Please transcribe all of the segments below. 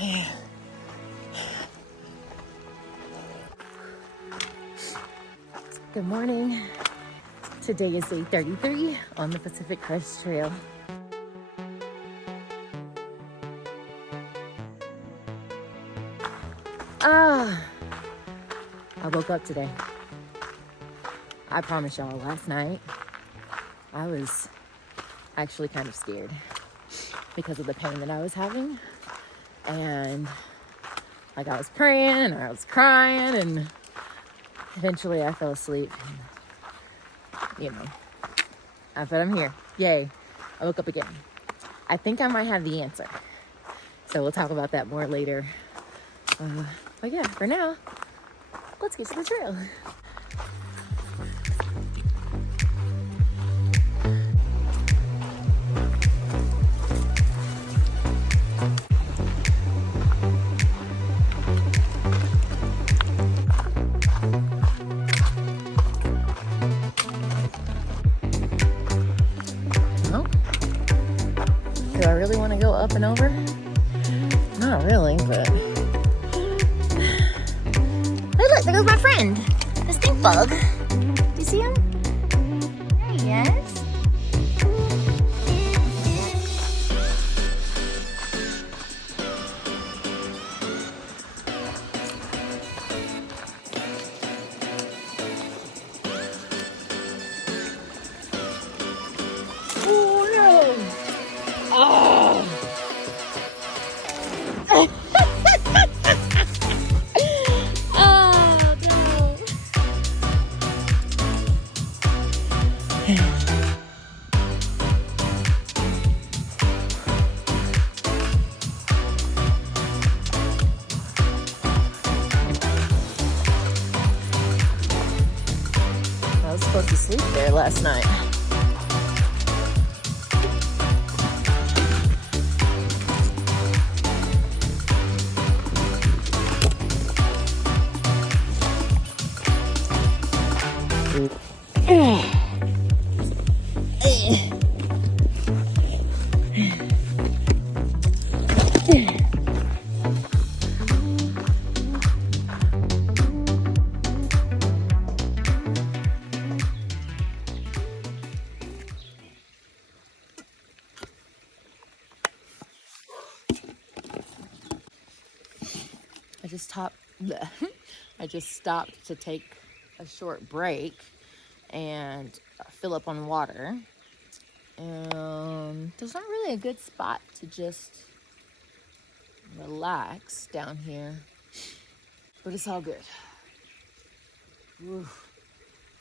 Good morning. Today is day 33 on the Pacific Crest Trail. I woke up today. I promise y'all, last night I was actually kind of scared because of the pain that I was having. And like I was praying and I was crying and eventually I fell asleep. And, but I'm here. Yay. I woke up again. I think I might have the answer. So we'll talk about that more later. But yeah, for now, let's get to the trail. Well, do I really want to go up and over? Not really, but... Hey, look, there goes my friend, the stink bug. Do you see him? There he is. Oh, no. Oh. I was supposed to sleep there last night. I just stopped to take a short break and fill up on water. There's not really a good spot to just relax down here, but it's all good. Oof.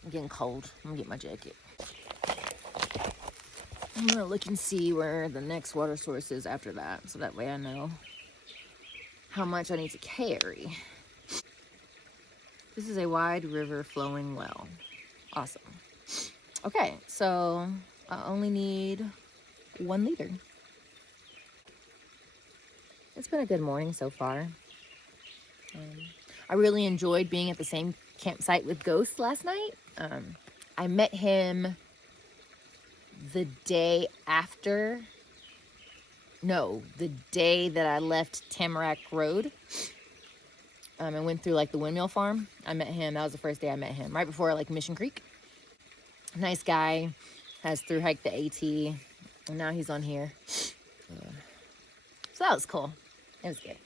I'm getting cold. I'm gonna get my jacket. I'm gonna look and see where the next water source is after that, so that way I know how much I need to carry. This is a wide river flowing well. Awesome. Okay, so I only need 1 liter. It's been a good morning so far. I really enjoyed being at the same campsite with Ghost last night. I met him the day that I left Tamarack Road. And went through like the windmill farm. I met him. That was the first day I met him. Right before like Mission Creek. Nice guy. Has through hiked the AT. And now he's on here. So that was cool. It was good.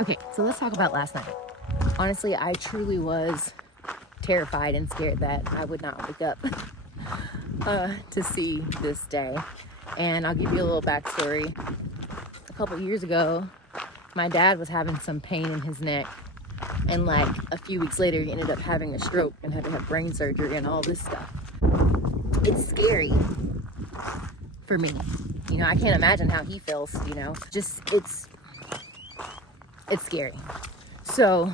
Okay, so let's talk about last night. Honestly, I truly was terrified and scared that I would not wake up to see this day. And I'll give you a little backstory. A couple years ago, my dad was having some pain in his neck, and like a few weeks later he ended up having a stroke and had to have brain surgery and all this stuff. It's scary for me. I can't imagine how he feels, just it's scary. So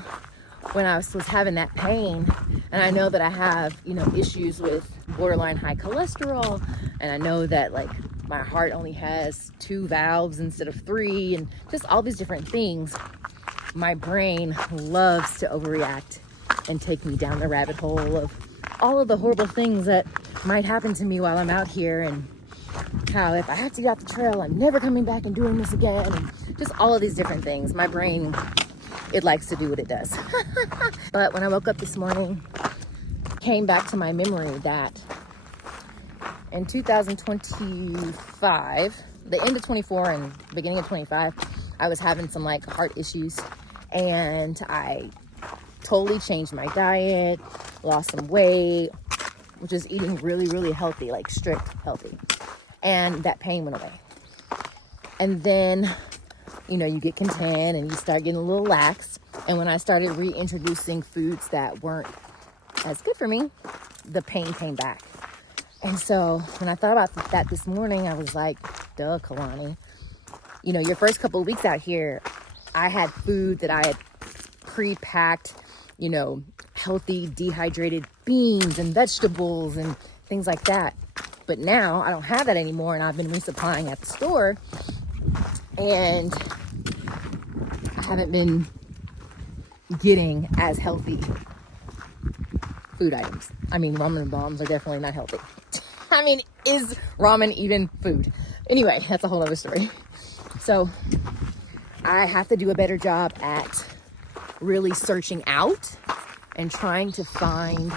when I was having that pain, and I know that I have, issues with borderline high cholesterol, and I know that like my heart only has 2 valves instead of 3, and just all these different things, my brain loves to overreact and take me down the rabbit hole of all of the horrible things that might happen to me while I'm out here, and how if I have to get off the trail, I'm never coming back and doing this again, and just all of these different things. My brain, it likes to do what it does. But when I woke up this morning, came back to my memory that in 2025, the end of 24 and beginning of 25, I was having some like heart issues, and I totally changed my diet, lost some weight, which is eating really, really healthy, like strict healthy. And that pain went away. And then, you know, you get content and you start getting a little lax. And when I started reintroducing foods that weren't as good for me, the pain came back. And so when I thought about that this morning, I was like, duh, Kalani. You know, your first couple of weeks out here, I had food that I had pre-packed, you know, healthy dehydrated beans and vegetables and things like that. But now I don't have that anymore, and I've been resupplying at the store, and I haven't been getting as healthy food items. I mean, ramen bombs are definitely not healthy. I mean, is ramen even food? Anyway, that's a whole other story. So I have to do a better job at really searching out and trying to find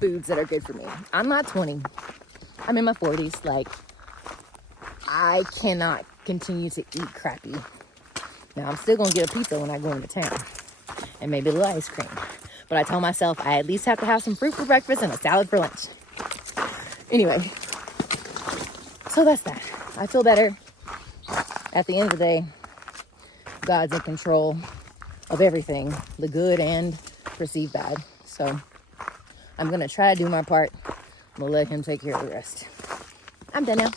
foods that are good for me. I'm not 20. I'm in my 40s. Like, I cannot continue to eat crappy. Now, I'm still gonna get a pizza when I go into town, and maybe a little ice cream. But I tell myself I at least have to have some fruit for breakfast and a salad for lunch. Anyway, so that's that. I feel better. At the end of the day, God's in control of everything, the good and perceived bad. So I'm gonna try to do my part. I'm gonna let him take care of the rest. I'm done now.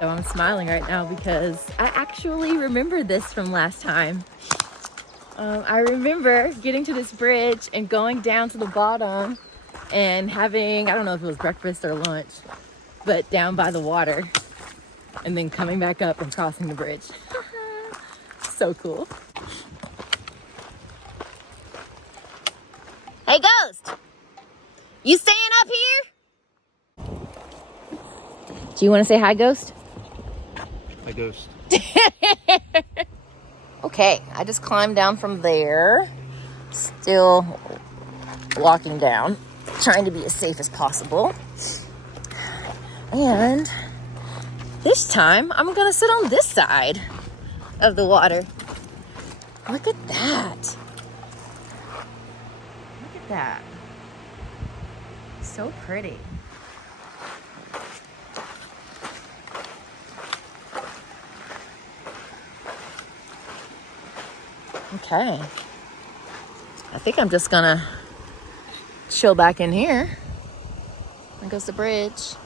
So I'm smiling right now because I actually remember this from last time. I remember getting to this bridge and going down to the bottom and having, I don't know if it was breakfast or lunch, but down by the water, and then coming back up and crossing the bridge. So cool. Hey, Ghost! You staying up here? Do you want to say hi, Ghost? Hi, Ghost. Okay, I just climbed down from there. Still walking down, trying to be as safe as possible. And this time, I'm gonna sit on this side of the water. Look at that. Look at that. So pretty. Okay. I think I'm just gonna chill back in here. There goes the bridge.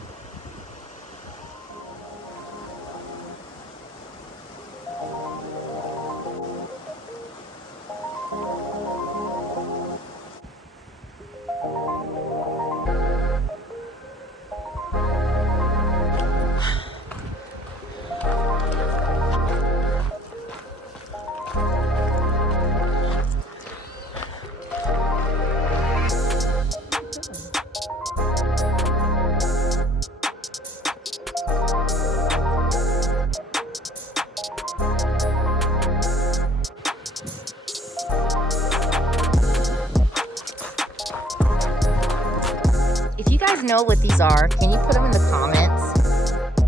If you guys know what these are, can you put them in the comments?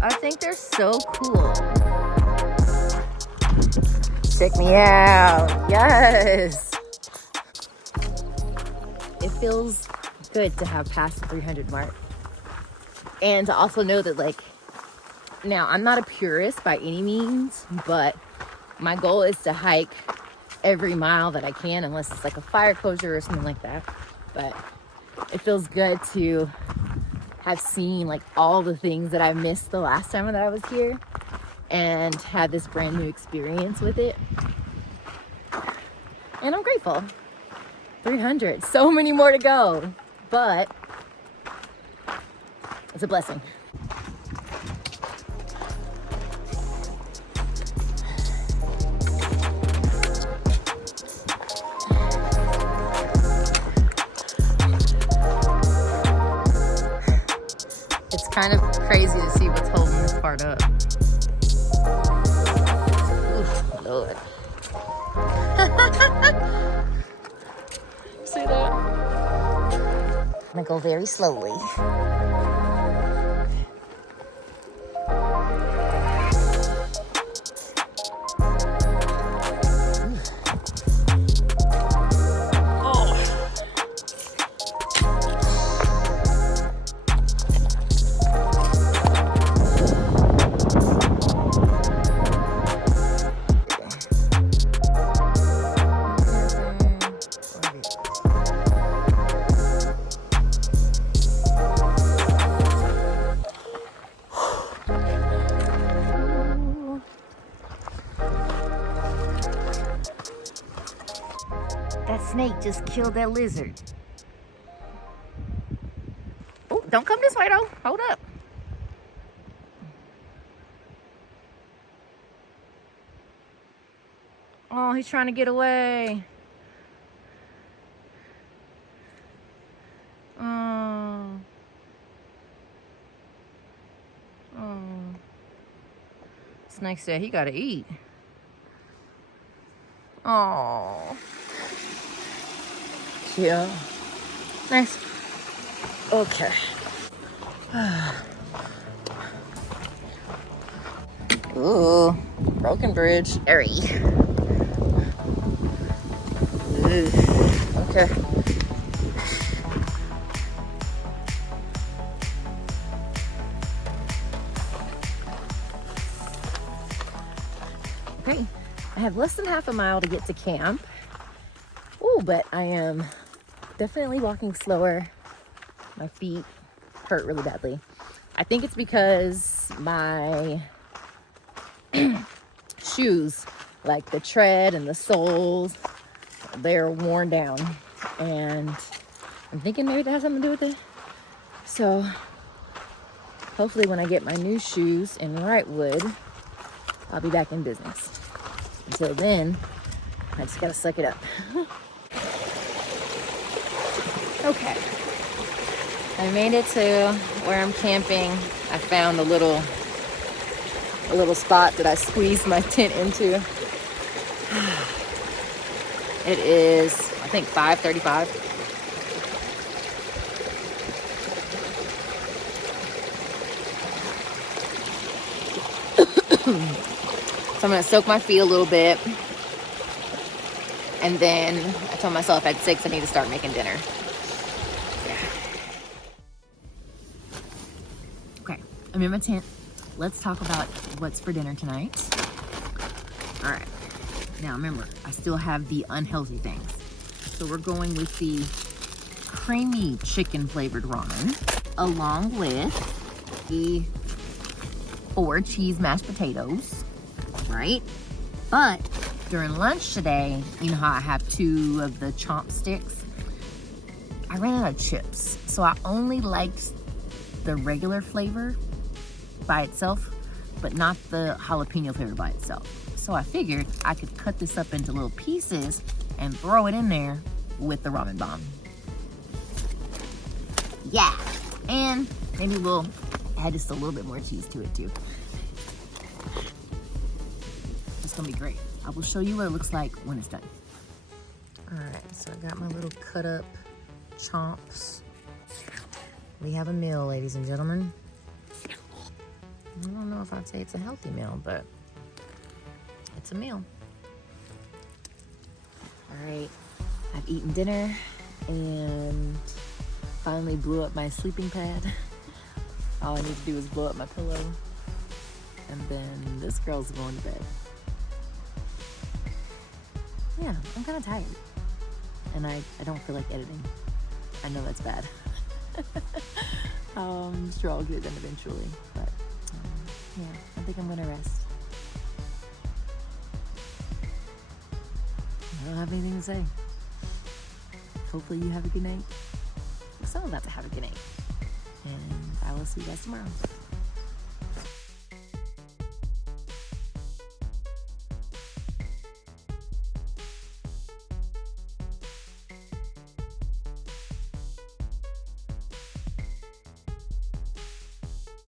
I think they're so cool. Check me out. Yes. It feels good to have passed the 300 mark. And to also know that, like, now I'm not a purist by any means, but my goal is to hike every mile that I can, unless it's like a fire closure or something like that. But it feels good to have seen like all the things that I missed the last time that I was here, and have this brand new experience with it. And I'm grateful. 300, so many more to go, but it's a blessing. It's kind of crazy to see what's holding this part up. Oof, Lord. See that? I'm gonna go very slowly. That snake just killed that lizard. Oh, don't come this way though. Hold up. Oh, he's trying to get away. Oh. Oh. Snake said he gotta eat. Oh. Yeah. Nice. Okay. Ooh, broken bridge. Airy. Okay. Okay. I have less than half a mile to get to camp. Ooh, but I am definitely walking slower. My feet hurt really badly. I think it's because my shoes, like the tread and the soles, they're worn down. And I'm thinking maybe that has something to do with it. So hopefully when I get my new shoes in Wrightwood, I'll be back in business. Until then, I just gotta suck it up. Okay, I made it to where I'm camping. I found a little spot that I squeezed my tent into. It is, I think, 5:35. So I'm gonna soak my feet a little bit. And then I told myself at 6 I need to start making dinner. Okay, I'm in my tent. Let's talk about what's for dinner tonight. All right, now remember, I still have the unhealthy things. So we're going with the creamy chicken flavored ramen, along with the 4 cheese mashed potatoes, right? But during lunch today, you know how I have 2 of the chomp sticks? I ran out of chips, so I only liked the regular flavor by itself, but not the jalapeno flavor by itself. So I figured I could cut this up into little pieces and throw it in there with the ramen bomb. Yeah, and maybe we'll add just a little bit more cheese to it too. It's gonna be great. I will show you what it looks like when it's done. All right, so I got my little cut up chomps. We have a meal, ladies and gentlemen. I don't know if I'd say it's a healthy meal, but it's a meal. All right, I've eaten dinner and finally blew up my sleeping pad. All I need to do is blow up my pillow, and then this girl's going to bed. Yeah, I'm kind of tired, and I don't feel like editing. I know that's bad. I'm sure I'll get it done eventually, but yeah, I think I'm gonna rest. I don't have anything to say. Hopefully you have a good night. So I'm about to have a good night. And I will see you guys tomorrow.